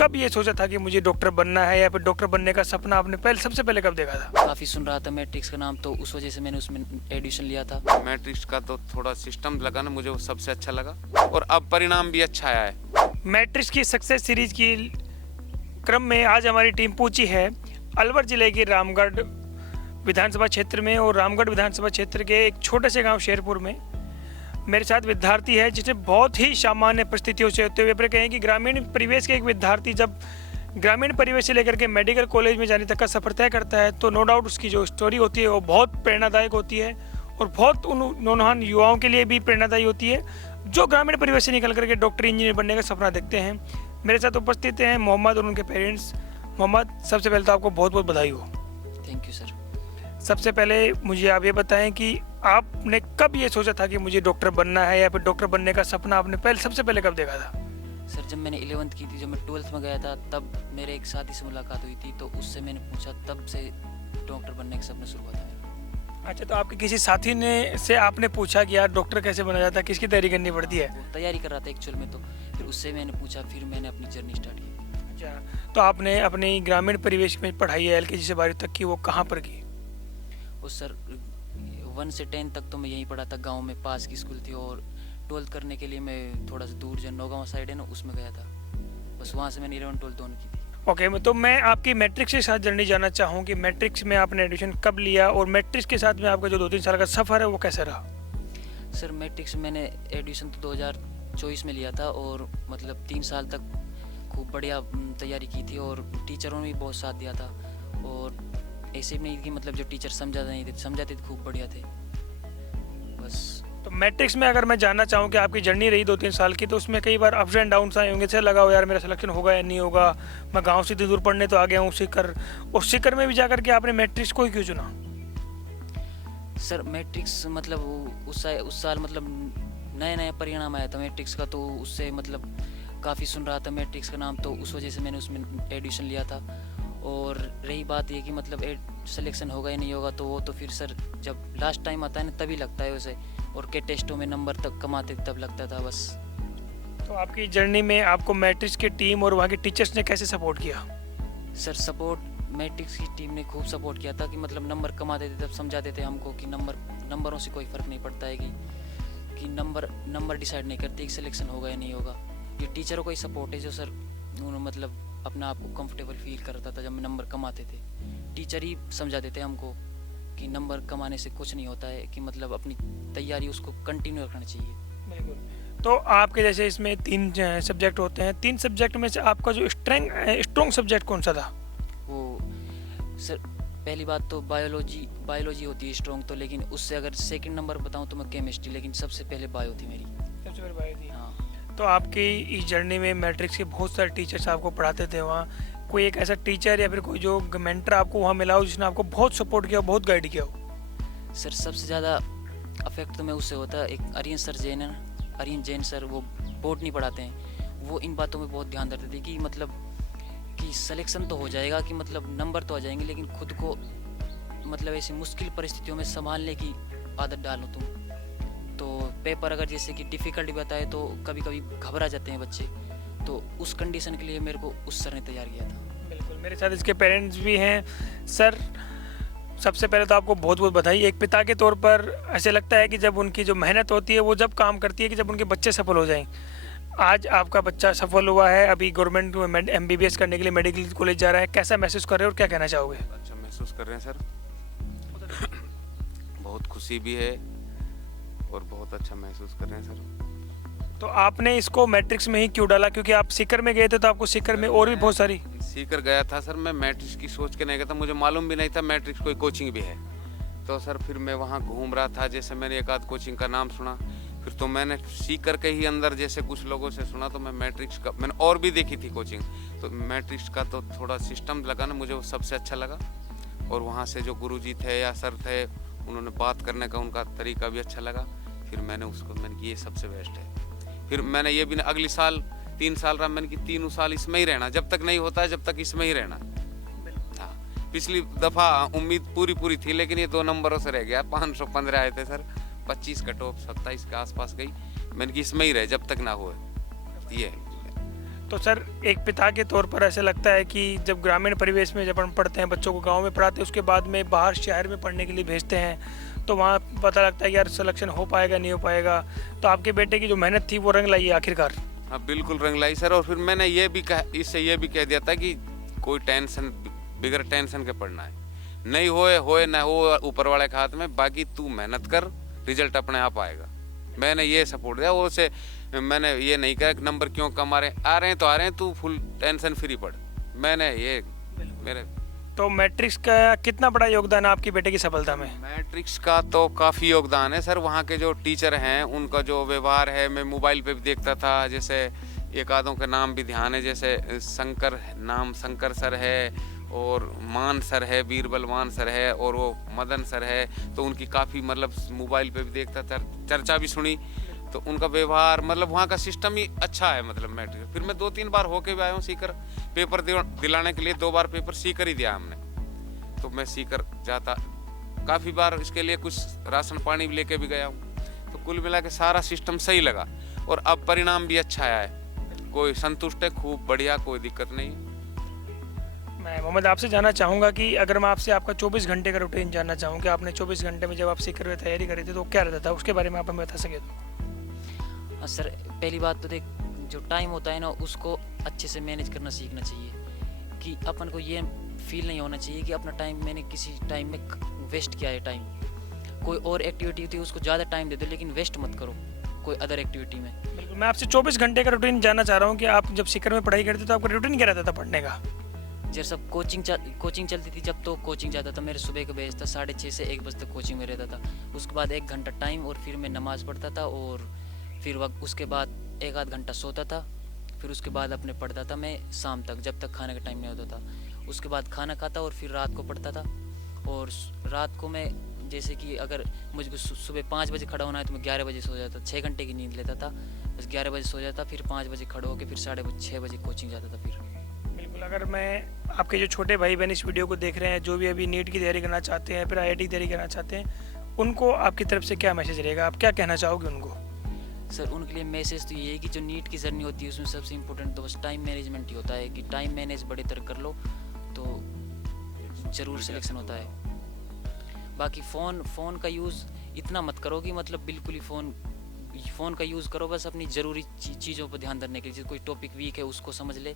कब ये सोचा था कि मुझे डॉक्टर बनना है, या फिर डॉक्टर बनने का सपना आपने सबसे पहले कब देखा था? काफ़ी सुन रहा था मैट्रिक्स का नाम, तो उस वजह से मैंने उसमें एडमिशन लिया था। मैट्रिक्स का तो थोड़ा सिस्टम लगा ना, मुझे वो सबसे अच्छा लगा और अब परिणाम भी अच्छा आया है। मैट्रिक्स की सक्सेस सीरीज की क्रम में आज हमारी टीम पहुंची है अलवर जिले के रामगढ़ विधानसभा क्षेत्र में, और रामगढ़ विधानसभा क्षेत्र के एक छोटे से गांव शेरपुर में मेरे साथ विद्यार्थी है जिसे बहुत ही सामान्य परिस्थितियों से होते हुए कहें कि ग्रामीण परिवेश के एक विद्यार्थी जब ग्रामीण परिवेश से लेकर के मेडिकल कॉलेज में जाने तक का सफर तय करता है, तो नो डाउट उसकी जो स्टोरी होती है वो बहुत प्रेरणादायक होती है और बहुत उन नौजवान युवाओं के लिए भी प्रेरणादायी होती है जो ग्रामीण परिवेश से निकल करके डॉक्टर इंजीनियर बनने का सपना देखते हैं। मेरे साथ उपस्थित हैं मोहम्मद और उनके पेरेंट्स। मोहम्मद, सबसे पहले तो आपको बहुत बहुत बधाई हो। Thank you sir. सबसे पहले मुझे आप ये बताएं कि आपने कब ये सोचा था कि मुझे डॉक्टर बनना है, या फिर डॉक्टर बनने का सपना आपने सबसे पहले कब देखा था? सर, जब मैंने 11th की थी, जब मैं 12th में गया था, तब मेरे एक साथी से मुलाकात हुई थी, तो उससे मैंने पूछा, तब से डॉक्टर बनने का सपना शुरू हुआ था मेरा। अच्छा, तो आपके किसी साथी ने से आपने पूछा कि यार डॉक्टर कैसे बना जाता है, किसकी तैयारी करनी पड़ती है? वो तैयारी कर रहा था एक्चुअल में, तो फिर उससे मैंने पूछा, फिर मैंने अपनी जर्नी स्टार्ट की। अच्छा, तो आपने अपनी ग्रामीण परिवेश में पढ़ाई है LKG से 12वीं तक की, वो कहाँ पर की? वो सर 1 से 10 तक तो मैं यहीं पढ़ा था, गांव में पास की स्कूल थी, और 12th करने के लिए मैं थोड़ा सा दूर जो नौगांव साइड है ना, उसमें गया था। बस वहाँ से मैंने 11 12 दोनों की थी। ओके, तो मैं आपकी मैट्रिक्स के साथ जर्नी जानना चाहूँ कि मैट्रिक्स में आपने एडमिशन कब लिया, और मैट्रिक्स के साथ में आपका जो 2-3 साल का सफ़र है वो कैसा रहा? सर, मैट्रिक्स में मैंने एडमिशन तो 2024 में लिया था, और मतलब 3 साल तक खूब बढ़िया तैयारी की थी, और टीचरों ने भी बहुत साथ दिया था, और ऐसे भी नहीं कि मतलब जो टीचर समझाते थे खूब बढ़िया थे बस। तो मैट्रिक्स में अगर मैं जानना चाहूँ कि आपकी जर्नी रही 2-3 साल की, तो उसमें कई बार अप्स एंड डाउन्स आए होंगे, जैसे लगा हो यार मेरा सिलेक्शन होगा या नहीं होगा, मैं गांव से इतनी दूर पढ़ने तो आ गया हूँ सीकर, और सीकर में भी जाकर के आपने मैट्रिक्स को ही क्यों चुना? सर, मैट्रिक्स मतलब उस साल मतलब नया नया परिणाम आया था मैट्रिक्स का, तो उससे मतलब काफ़ी सुन रहा था मैट्रिक्स का नाम, तो उस वजह से मैंने उसमें एडमिशन लिया था। और रही बात ये कि मतलब सिलेक्शन होगा या नहीं होगा, तो वो तो फिर सर जब लास्ट टाइम आता है ना तभी लगता है उसे, और के टेस्टों में नंबर तक कमाते तब लगता था बस। तो आपकी जर्नी में आपको मैट्रिक्स की टीम और वहाँ के टीचर्स ने कैसे सपोर्ट किया? सर, सपोर्ट मैट्रिक्स की टीम ने खूब सपोर्ट किया था कि मतलब नंबर कमाते थे तब समझाते थे हमको कि नंबरों से कोई फ़र्क नहीं पड़ता है, कि नंबर डिसाइड नहीं करते कि सिलेक्शन होगा या नहीं होगा। ये टीचरों का ही सपोर्ट है जो सर उन्होंने मतलब अपना आप को कंफर्टेबल फील करता था जब नंबर कमाते थे। टीचर ही समझाते थे हमको कि नंबर कमाने से कुछ नहीं होता है, कि मतलब अपनी तैयारी उसको कंटिन्यू रखना चाहिए। बिल्कुल। तो आपके जैसे इसमें 3 सब्जेक्ट होते हैं, 3 सब्जेक्ट में से आपका जो स्ट्रॉन्ग सब्जेक्ट कौन सा था? वो सर, पहली बात तो बायोलॉजी होती है स्ट्रॉन्ग तो, लेकिन उससे अगर सेकंड नंबर बताऊं तो मैं केमिस्ट्री, लेकिन सबसे पहले बायो थी मेरी। सबसे पहले बायो थी। हाँ। तो आपकी इस जर्नी में मैट्रिक्स के बहुत सारे टीचर्स आपको पढ़ाते थे वहाँ, कोई एक ऐसा टीचर या फिर कोई जो मेंटर आपको वहाँ मिला हो जिसने आपको बहुत सपोर्ट किया, बहुत गाइड किया हो? सर, सबसे ज़्यादा अफेक्ट तो मैं उससे होता, एक आर्यन जैन सर, वो बोर्ड नहीं पढ़ाते हैं, वो इन बातों में बहुत ध्यान देते थे कि मतलब कि सिलेक्शन तो हो जाएगा, कि मतलब नंबर तो आ जाएंगे, लेकिन खुद को मतलब ऐसी मुश्किल परिस्थितियों में संभालने की आदत डालो तुम। तो पेपर अगर जैसे कि डिफ़िकल्ट बताए तो कभी कभी घबरा जाते हैं बच्चे, तो उस कंडीशन के लिए मेरे को उस सर ने तैयार किया था। बिल्कुल, मेरे साथ इसके पेरेंट्स भी हैं। सर, सबसे पहले तो आपको बहुत बहुत बधाई। एक पिता के तौर पर ऐसे लगता है कि जब उनकी जो मेहनत होती है वो जब काम करती है कि जब उनके बच्चे सफल हो जाएं। आज आपका बच्चा सफल हुआ है, अभी गवर्नमेंट में MBBS करने के लिए मेडिकल कॉलेज जा रहा है, कैसा महसूस कर रहे हो और क्या कहना चाहोगे? अच्छा महसूस कर रहे हैं सर, बहुत खुशी भी है और बहुत अच्छा महसूस कर रहे हैं सर। तो आपने इसको मैट्रिक्स में ही क्यों डाला? क्योंकि आप सीकर में गए थे तो आपको सीकर में और भी बहुत सारी सीकर गया था सर, मैं मैट्रिक्स की सोच के नहीं गया था, मुझे मालूम भी नहीं था मैट्रिक्स कोई कोचिंग भी है। तो सर फिर मैं वहाँ घूम रहा था, जैसे मैंने एक आध कोचिंग का नाम सुना, फिर तो मैंने सीकर के ही अंदर जैसे कुछ लोगों से सुना, तो मैं मैट्रिक्स का मैंने और भी देखी थी कोचिंग, तो मैट्रिक्स का तो थोड़ा सिस्टम लगा ना, मुझे वो सबसे अच्छा लगा। और वहाँ से जो गुरुजी थे या सर थे, उन्होंने बात करने का उनका तरीका भी अच्छा लगा, फिर मैंने ये सबसे बेस्ट है। फिर मैंने ये भी अगली साल 3 साल रहा, मैंने कि 3 साल इसमें ही रहना, जब तक नहीं होता है जब तक इसमें ही रहना। हाँ, पिछली दफ़ा उम्मीद पूरी थी, लेकिन ये 2 नंबरों से रह गया। 515 आए थे सर, 25 कट ऑफ 27 के आसपास गई, मैंने कि इसमें ही रहे जब तक ना हो। ये तो सर एक पिता के तौर पर ऐसा लगता है कि जब ग्रामीण परिवेश में जब हम पढ़ते हैं, बच्चों को गांव में पढ़ाते हैं, उसके बाद में बाहर शहर में पढ़ने के लिए भेजते हैं, तो वहाँ पता लगता है कि यार सिलेक्शन हो पाएगा नहीं हो पाएगा। तो आपके बेटे की जो मेहनत थी वो रंग लाई है आखिरकार। हाँ बिल्कुल रंग लाई सर। और फिर मैंने ये भी इससे ये भी कह दिया था कि कोई टेंशन बिगैर टेंशन के पढ़ना है, नहीं होए ना हो ऊपर वाले के हाथ में, बाकी तू मेहनत कर, रिजल्ट अपने आप आएगा। मैंने ये सपोर्ट दिया। वो से मैंने ये नहीं कहा कि नंबर क्यों कम आ रहे हैं तो आ रहे हैं, तू फुल टेंशन फ्री पढ़। मैंने ये मेरे तो मैट्रिक्स का कितना बड़ा योगदान है आपकी बेटे की सफलता में? मैट्रिक्स का तो काफ़ी योगदान है सर। वहाँ के जो टीचर हैं उनका जो व्यवहार है, मैं मोबाइल पे भी देखता था, जैसे एक आधों के नाम भी ध्यान है, जैसे शंकर सर है, और मान सर है, बीरबल मान सर है, और वो मदन सर है। तो उनकी काफ़ी मतलब मोबाइल पे भी देखता था, चर्चा भी सुनी। तो उनका व्यवहार मतलब वहाँ का सिस्टम ही अच्छा है मतलब मैट्रिक। फिर मैं 2-3 बार होके भी आया हूँ सीकर, पेपर दिलाने के लिए 2 बार पेपर सीकर ही दिया हमने। तो मैं सीकर जाता काफ़ी बार, इसके लिए कुछ राशन पानी भी लेके भी गया हूँ। तो कुल मिला के सारा सिस्टम सही लगा, और अब परिणाम भी अच्छा आया है। कोई संतुष्ट है, खूब बढ़िया, कोई दिक्कत नहीं। मैं मोहम्मद आपसे जानना चाहूँगा कि अगर मैं आपसे आपका 24 घंटे का रूटीन जानना चाहूँ कि आपने 24 घंटे में जब आप सीकर में तैयारी करी थी तो क्या रहता था, उसके बारे में आप हमें बता सके तो। हाँ सर, पहली बात तो देख, जो टाइम होता है ना उसको अच्छे से मैनेज करना सीखना चाहिए। कि अपन को ये फील नहीं होना चाहिए कि अपना टाइम मैंने किसी टाइम में वेस्ट किया है। टाइम कोई और एक्टिविटी होती है उसको ज़्यादा टाइम दे दो, लेकिन वेस्ट मत करो कोई अदर एक्टिविटी में। बिल्कुल, मैं आपसे 24 घंटे का रूटीन जानना चाह रहा हूँ कि आप जब सीकर में पढ़ाई करते तो आपका रूटीन क्या रहता था पढ़ने का? जैसे सब कोचिंग चलती थी, जब तो कोचिंग जाता था, मेरे सुबह का बैच था, 6:30 से 1 बजे तक कोचिंग में रहता था। उसके बाद 1 घंटा टाइम, और फिर मैं नमाज़ पढ़ता था, और फिर वक्त उसके बाद 1 आध घंटा सोता था। फिर उसके बाद अपने पढ़ता था मैं शाम तक, जब तक खाने का टाइम नहीं होता था। उसके बाद खाना खाता और फिर रात को पढ़ता था। और रात को मैं जैसे कि अगर मुझको सुबह 5 बजे खड़ा होना है तो मैं 11 बजे सो जाता। 6 घंटे की नींद लेता था, बस 11 बजे सो जाता, फिर 5 बजे खड़ा होकर फिर 6:30 बजे कोचिंग जाता था। फिर बिल्कुल, अगर मैं आपके जो छोटे भाई बहन इस वीडियो को देख रहे हैं, जो भी अभी नीट की तैयारी करना चाहते हैं, फिर IIT की तैयारी करना चाहते हैं, उनको आपकी तरफ से क्या मैसेज रहेगा, आप क्या कहना चाहोगे उनको? सर उनके लिए मैसेज तो ये है कि जो नीट की जर्नी होती है उसमें सबसे इम्पोर्टेंट तो बस टाइम मैनेजमेंट ही होता है। कि टाइम मैनेज बड़े तरह कर लो तो ज़रूर सिलेक्शन होता है। बाकी फ़ोन का यूज़ इतना मत करो कि मतलब बिल्कुल ही फ़ोन का यूज़ करो बस अपनी ज़रूरी चीज़ों पर ध्यान देने के लिए। जैसे कोई टॉपिक वीक है उसको समझ ले।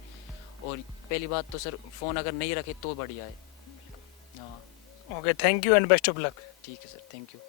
और पहली बात तो सर फ़ोन अगर नहीं रखे तो बढ़िया है। हाँ okay, thank you and best of luck. ठीक है सर, थैंक यू।